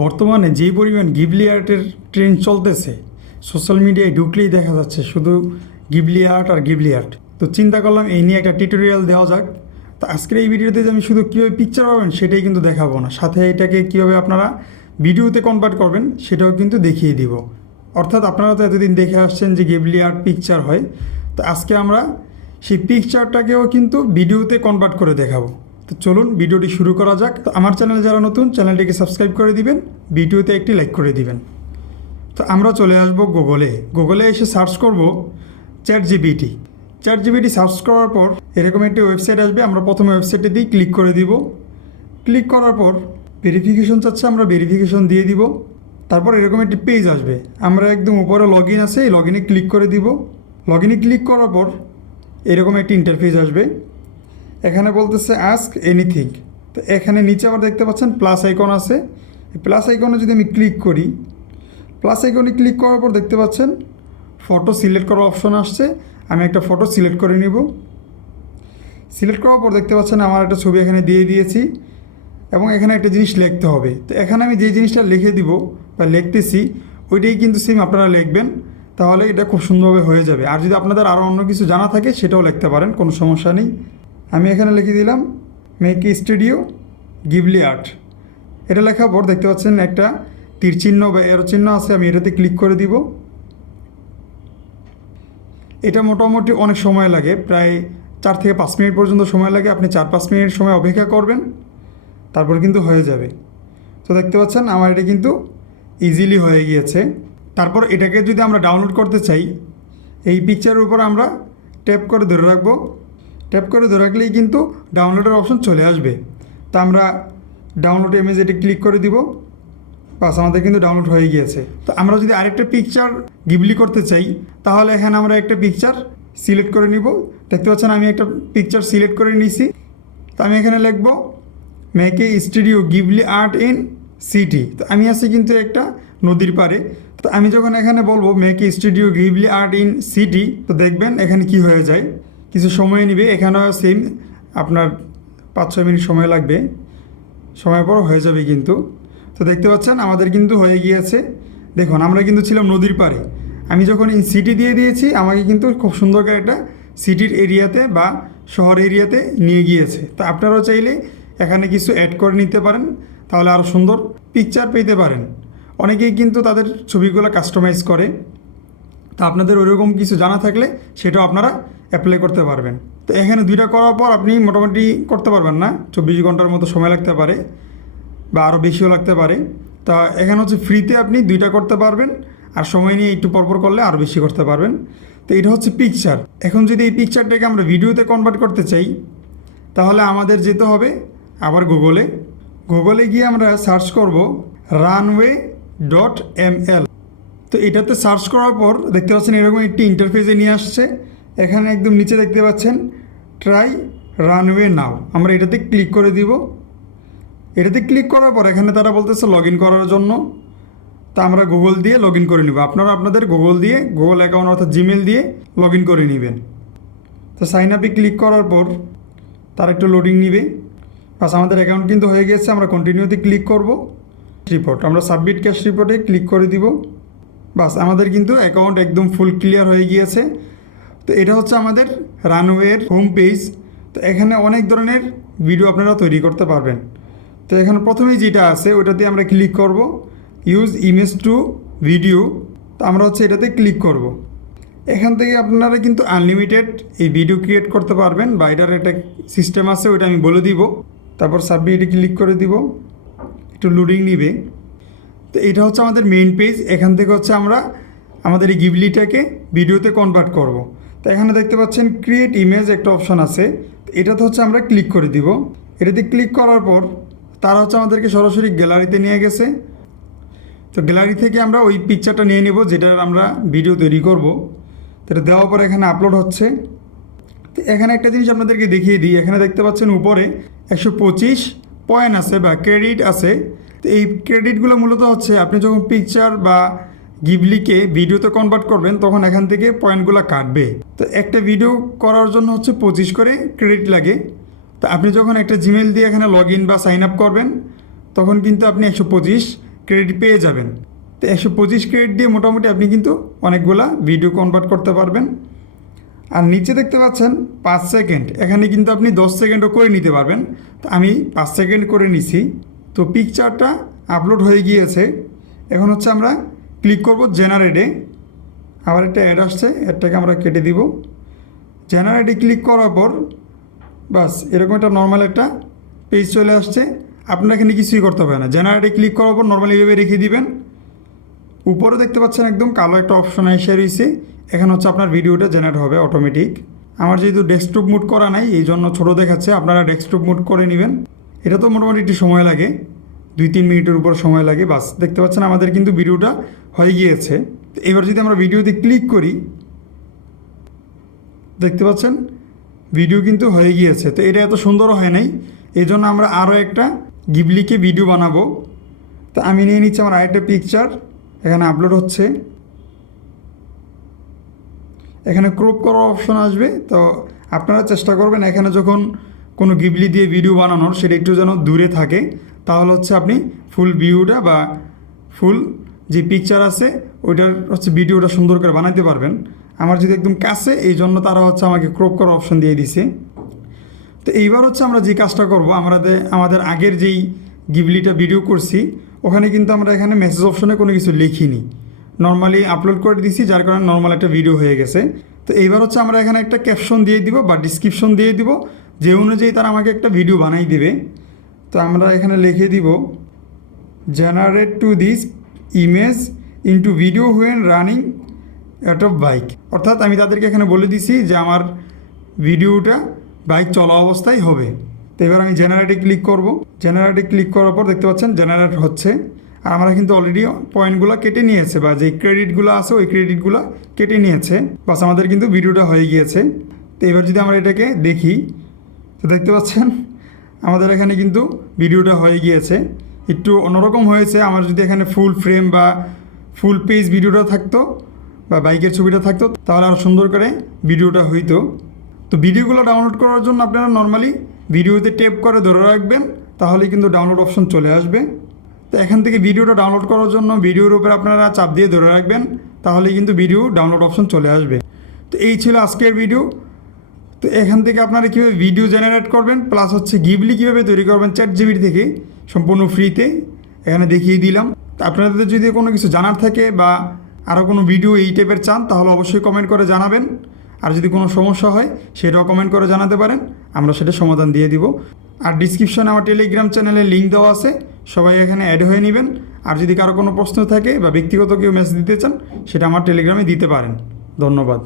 বর্তমানে যেই পরিমাণ গিবলি আর্টের ট্রেন্ড চলতেছে, সোশ্যাল মিডিয়ায় ঢুকলেই দেখা যাচ্ছে শুধু গিবলি আর্ট আর গিবলি আর্ট। তো চিন্তা করলাম এই নিয়ে একটা টিউটোরিয়াল দেওয়া যাক। তো আজকের এই ভিডিওতে যে আমি শুধু কীভাবে পিকচার পাবেন সেটাই কিন্তু দেখাবো না, সাথে এটাকে কীভাবে আপনারা ভিডিওতে কনভার্ট করবেন সেটাও কিন্তু দেখিয়ে দিব। অর্থাৎ আপনারা তো এতদিন দেখে আসছেন যে গিবলি আর্ট পিকচার হয়, তো আজকে আমরা সেই পিকচারটাকেও কিন্তু ভিডিওতে কনভার্ট করে দেখাবো। তো চলুন ভিডিওটি শুরু করা যাক। তো আমার চ্যানেলে যারা নতুন, চ্যানেলটিকে সাবস্ক্রাইব করে দিবেন, ভিডিওতে একটি লাইক করে দিবেন। তো আমরা চলে আসব গুগলে এসে সার্চ করব চ্যাটজিপিটি। চ্যাটজিপিটি সার্চ করার পর এরকম একটি ওয়েবসাইট আসবে। আমরা প্রথমে ওয়েবসাইটে দিয়ে ক্লিক করে দিব। ক্লিক করার পর ভেরিফিকেশন চাচ্ছে, আমরা ভেরিফিকেশন দিয়ে দিব। তারপর এরকম একটি পেজ আসবে। আমরা একদম উপরে লগ ইন আছে, এই লগ ইনে ক্লিক করে দিব। লগ ইনে ক্লিক করার পর এরকম একটি ইন্টারফেস আসবে। এখানে বলতেছে আস্ক এনিথিং। তো এখানে নিচে আবার দেখতে পাচ্ছেন প্লাস আইকন আছে। এই প্লাস আইকনে যদি আমি ক্লিক করি, প্লাস আইকনে ক্লিক করার পর দেখতে পাচ্ছেন ফটো সিলেক্ট করার অপশন আসছে। আমি একটা ফটো সিলেক্ট করে নিব। সিলেক্ট করার পর দেখতে পাচ্ছেন আমার একটা ছবি এখানে দিয়ে দিয়েছি এবং এখানে একটা জিনিস লিখতে হবে। তো এখানে আমি যে জিনিসটা লিখে দিব বা লিখতেছি ওইটাই কিন্তু সেম আপনারা লিখবেন, তাহলে এটা খুব সুন্দরভাবে হয়ে যাবে। আর যদি আপনাদের আরও অন্য কিছু জানা থাকে সেটাও লিখতে পারেন, কোনো সমস্যা নেই। আমি এখানে লিখে দিলাম মেক স্টুডিও গিবলি আর্ট। এটা লেখার পর দেখতে পাচ্ছেন একটা তীর চিহ্ন বা এরো চিহ্ন আছে, আমি এটাতে ক্লিক করে দিব। এটা মোটামুটি অনেক সময় লাগে, প্রায় 4 থেকে 5 মিনিট পর্যন্ত সময় লাগে। আপনি 4-5 মিনিট সময় অপেক্ষা করবেন, তারপর কিন্তু হয়ে যাবে। তো দেখতে পাচ্ছেন আমার এটা কিন্তু ইজিলি হয়ে গিয়েছে। তারপর এটাকে যদি আমরা ডাউনলোড করতে চাই, এই পিকচারের উপর আমরা ট্যাপ করে ধরে রাখবো। ট্যাপ করে ধরে রাখলেই কিন্তু ডাউনলোডের অপশন চলে আসবে। তা আমরা ডাউনলোড ইমেজ এটা ক্লিক করে দিব, বাস আমাদের কিন্তু ডাউনলোড হয়ে গিয়েছে। তো আমরা যদি আরেকটা পিকচার গিবলি করতে চাই, তাহলে এখানে আমরা একটা পিকচার সিলেক্ট করে নিব। দেখতে পাচ্ছেন আমি একটা পিকচার সিলেক্ট করে নিয়েছি। তো আমি এখানে লিখব make a studio Ghibli art in city. তো আমি আছি কিন্তু একটা নদীর পাড়ে। তো আমি যখন এখানে বলবো make a studio Ghibli art in city, তো দেখবেন এখানে কি হয়ে যায়, কিছু সময় নেবে। এখানেও সেম আপনার 5-6 মিনিট সময় লাগবে, সময় পর হয়ে যাবে কিন্তু। তো দেখতে পাচ্ছেন আমাদের কিন্তু হয়ে গিয়েছে। দেখুন আমরা কিন্তু ছিলাম নদীর পাড়ে, আমি যখন ইন সিটি দিয়ে দিয়েছি আমাকে কিন্তু খুব সুন্দর করে একটা সিটির এরিয়াতে বা শহর এরিয়াতে নিয়ে গিয়েছে। তো আপনারাও চাইলে এখানে কিছু অ্যাড করে নিতে পারেন, তাহলে আরও সুন্দর পিকচার পেতে পারেন। অনেকেই কিন্তু তাদের ছবিগুলো কাস্টমাইজ করে। তো আপনাদের ওইরকম কিছু জানা থাকলে সেটাও আপনারা অ্যাপ্লাই করতে পারবেন। তো এখানে দুইটা করার পর আপনি মোটামুটি করতে পারবেন না, 24 ঘন্টার মতো সময় লাগতে পারে বা আরও বেশিও লাগতে পারে। তা এখানে হচ্ছে ফ্রিতে আপনি দুইটা করতে পারবেন, আর সময় নিয়ে একটু পরপর করলে আরও বেশি করতে পারবেন। তো এটা হচ্ছে পিকচার। এখন যদি এই পিকচারটাকে আমরা ভিডিওতে কনভার্ট করতে চাই, তাহলে আমাদের যেতে হবে আবার গুগলে গিয়ে আমরা সার্চ করব runway.ml। তো এটাতে সার্চ করার পর দেখতে পাচ্ছেন এরকম একটি ইন্টারফেসে নিয়ে আসছে। এখানে একদম নিচে দেখতে পাচ্ছেন ট্রাই রানওয়ে নাও, আমরা এটাতে ক্লিক করে দিব। এটাতে ক্লিক করার পর এখানে তারা বলতেছে লগ ইন করার জন্য। তা আমরা গুগল দিয়ে লগ ইন করে নেব। আপনারা আপনাদের গুগল অ্যাকাউন্ট অর্থাৎ জিমেল দিয়ে লগ ইন করে নেবেন। তো সাইন আপে ক্লিক করার পর তার একটু লোডিং নিবে। বাস আমাদের অ্যাকাউন্ট কিন্তু হয়ে গেছে। আমরা কন্টিনিউতে ক্লিক করব। রিপোর্ট, আমরা সাবমিট ক্যাশ রিপোর্টে ক্লিক করে দিব। বাস আমাদের কিন্তু অ্যাকাউন্ট একদম ফুল ক্লিয়ার হয়ে গিয়েছে। তো এটা হচ্ছে আমাদের রানওয়ের হোম পেজ। তো এখানে অনেক ধরনের ভিডিও আপনারা তৈরি করতে পারবেন। তো এখানে প্রথমেই যেটা আছে ওটাতে আমরা ক্লিক করব, ইউজ ইমেজ টু ভিডিও। তো আমরা হচ্ছে এটাতে ক্লিক করব। এখান থেকে আপনারা কিন্তু আনলিমিটেড এই ভিডিও ক্রিয়েট করতে পারবেন, বা এটার একটা সিস্টেম আছে ওইটা আমি বলে দিব। তারপর সাবমিটে ক্লিক করে দিব, একটু লোডিং নিবে। তো এটা হচ্ছে আমাদের মেইন পেজ। এখান থেকে হচ্ছে আমরা আমাদের এই গিবলিটাকে ভিডিওতে কনভার্ট করব। তো এখানে দেখতে পাচ্ছেন ক্রিয়েট ইমেজ একটা অপশন আছে, এটাতে হচ্ছে আমরা ক্লিক করে দিব। এটাতে ক্লিক করার পর তারা হচ্ছে আমাদেরকে সরাসরি গ্যালারিতে নিয়ে গেছে। তো গ্যালারি থেকে আমরা ওই পিকচারটা নিয়ে নেব যেটার আমরা ভিডিও তৈরি করব। তো এটা দেওয়ার পর এখানে আপলোড হচ্ছে। তো এখানে একটা জিনিস আপনাদেরকে দেখিয়ে দিই, এখানে দেখতে পাচ্ছেন উপরে 125 পয়েন্ট আছে বা ক্রেডিট আছে। তো এই ক্রেডিটগুলো মূলত হচ্ছে আপনি যখন পিকচার বা গিবলিকে ভিডিওতে কনভার্ট করবেন তখন এখান থেকে পয়েন্টগুলো কাটবে। তো একটা ভিডিও করার জন্য হচ্ছে 25 করে ক্রেডিট লাগে। তো আপনি যখন একটা জিমেল দিয়ে এখানে লগ ইন বা সাইন আপ করবেন তখন কিন্তু আপনি 125 ক্রেডিট পেয়ে যাবেন। তো 125 ক্রেডিট দিয়ে মোটামুটি আপনি কিন্তু অনেকগুলা ভিডিও কনভার্ট করতে পারবেন। আর নিচে দেখতে পাচ্ছেন 5 সেকেন্ড, এখানে কিন্তু আপনি 10 সেকেন্ডও করে নিতে পারবেন। তো আমি 5 সেকেন্ড করে নিছি। তো পিকচারটা আপলোড হয়ে গিয়েছে। এখন হচ্ছে আমরা ক্লিক করব জেনারেটে। আবার একটা অ্যাড আসছে, অ্যাডটাকে আমরা কেটে দিব। জেনারেটে ক্লিক করার পর বাস এরকম একটা নর্মাল একটা পেজ চলে আসছে। আপনারা এখানে কিছুই করতে হবে না। জেনারেটে ক্লিক করার পর নর্মালি এভাবে রেখে দিবেন। উপরে দেখতে পাচ্ছেন একদম কালো একটা অপশন এসে রয়েছে, এখানে হচ্ছে আপনার ভিডিওটা জেনারেট হবে অটোমেটিক। আমার যেহেতু ডেস্কটপ মুড করা নাই এই জন্য ছোটো দেখাচ্ছে, আপনারা ডেস্কটপ মুড করে নেবেন। এটা তো মোটামুটি একটু সময় লাগে, 2-3 মিনিটের উপর সময় লাগে। বাস দেখতে পাচ্ছেন আমাদের কিন্তু ভিডিওটা হয়ে গিয়েছে। তো এবার যদি আমরা ভিডিওতে ক্লিক করি, দেখতে পাচ্ছেন ভিডিও কিন্তু হয়ে গিয়েছে। তো এটা এত সুন্দর হয় নাই, এই জন্য আমরা আরও একটা গিবলিকে ভিডিও বানাবো। তো আমি নিয়ে নিচ্ছি আমার আরেকটা পিকচার, এখানে আপলোড হচ্ছে। এখানে ক্রপ করার অপশন আসবে। তো আপনারা চেষ্টা করবেন এখানে যখন কোনো গিবলি দিয়ে ভিডিও বানানোর সেটা একটু যেন দূরে থাকে, তাহলে হচ্ছে আপনি ফুল ভিউটা বা ফুল যে পিকচার আছে ওইটার হচ্ছে ভিডিওটা সুন্দর করে বানাতে পারবেন। আমার যদি একদম কাছে, এই জন্য তারা হচ্ছে আমাকে ক্রপ করার অপশন দিয়ে দিছে। তো এইবার হচ্ছে আমরা যে কাজটা করব, আমাদের আগের যেই গিবলিটা ভিডিও করছি ওখানে কিন্তু আমরা এখানে মেসেজ অপশনে কোনো কিছু লিখিনি, নর্মালি আপলোড করে দিছি, যার কারণে নর্মাল একটা ভিডিও হয়ে গেছে। তো এইবার হচ্ছে আমরা এখানে একটা ক্যাপশন দিয়ে দিব বা ডিসক্রিপশন দিয়ে দিব, যে অনুযায়ী তারা আমাকে একটা ভিডিও বানাই দিবে। তো আমরা এখানে লিখে দিব generate to this image into video when running at of bike. অর্থাৎ আমি তাদেরকে এখানে বলে দিছি যে আমার ভিডিওটা বাইক চলা অবস্থায় হবে। তো এবার আমি জেনারেটে ক্লিক করব। জেনারেটে ক্লিক করার পর দেখতে পাচ্ছেন জেনারেট হচ্ছে। আর আমরা কিন্তু অলরেডি পয়েন্টগুলো কেটে নিয়েছে, বা যে ক্রেডিটগুলো আছে ওই ক্রেডিটগুলো কেটে নিয়েছে। বাস আমাদের কিন্তু ভিডিওটা হয়ে গিয়েছে। তো এবার যদি আমরা এটাকে দেখি, তো দেখতে পাচ্ছেন আমাদের এখানে কিন্তু ভিডিওটা হয়ে গিয়েছে। একটু অন্যরকম হয়েছে, আমার যদি এখানে ফুল ফ্রেম বা ফুল পেজ ভিডিওটা থাকতো বা বাইকের ছবিটা থাকতো তাহলে আরও সুন্দর করে ভিডিওটা হইতো। তো ভিডিওগুলো ডাউনলোড করার জন্য আপনারা নর্মালি ভিডিওতে ট্যাপ করে ধরে রাখবেন, তাহলে কিন্তু ডাউনলোড অপশন চলে আসবে। তো এখান থেকে ভিডিওটা ডাউনলোড করার জন্য ভিডিওর উপরে আপনারা চাপ দিয়ে ধরে রাখবেন, তাহলে কিন্তু ভিডিও ডাউনলোড অপশন চলে আসবে। তো এই ছিল আজকের ভিডিও। তো এখান থেকে আপনারা কীভাবে ভিডিও জেনারেট করবেন প্লাস হচ্ছে গিবলি কীভাবে তৈরি করবেন ChatGPT থেকে সম্পূর্ণ ফ্রিতে এখানে দেখিয়ে দিলাম। তো আপনাদের যদি কোনো কিছু জানার থাকে বা আরও কোনো ভিডিও এই টাইপের চান তাহলে অবশ্যই কমেন্ট করে জানাবেন। আর যদি কোনো সমস্যা হয় সেটাও কমেন্ট করে জানাতে পারেন, আমরা সেটা সমাধান দিয়ে দিব। আর ডিসক্রিপশনে আমার টেলিগ্রাম চ্যানেলের লিঙ্ক দেওয়া আছে, সবাই এখানে অ্যাড হয়ে নেবেন। আর যদি কারো কোনো প্রশ্ন থাকে বা ব্যক্তিগত কেউ মেসেজ দিতে চান সেটা আমার টেলিগ্রামে দিতে পারেন। ধন্যবাদ।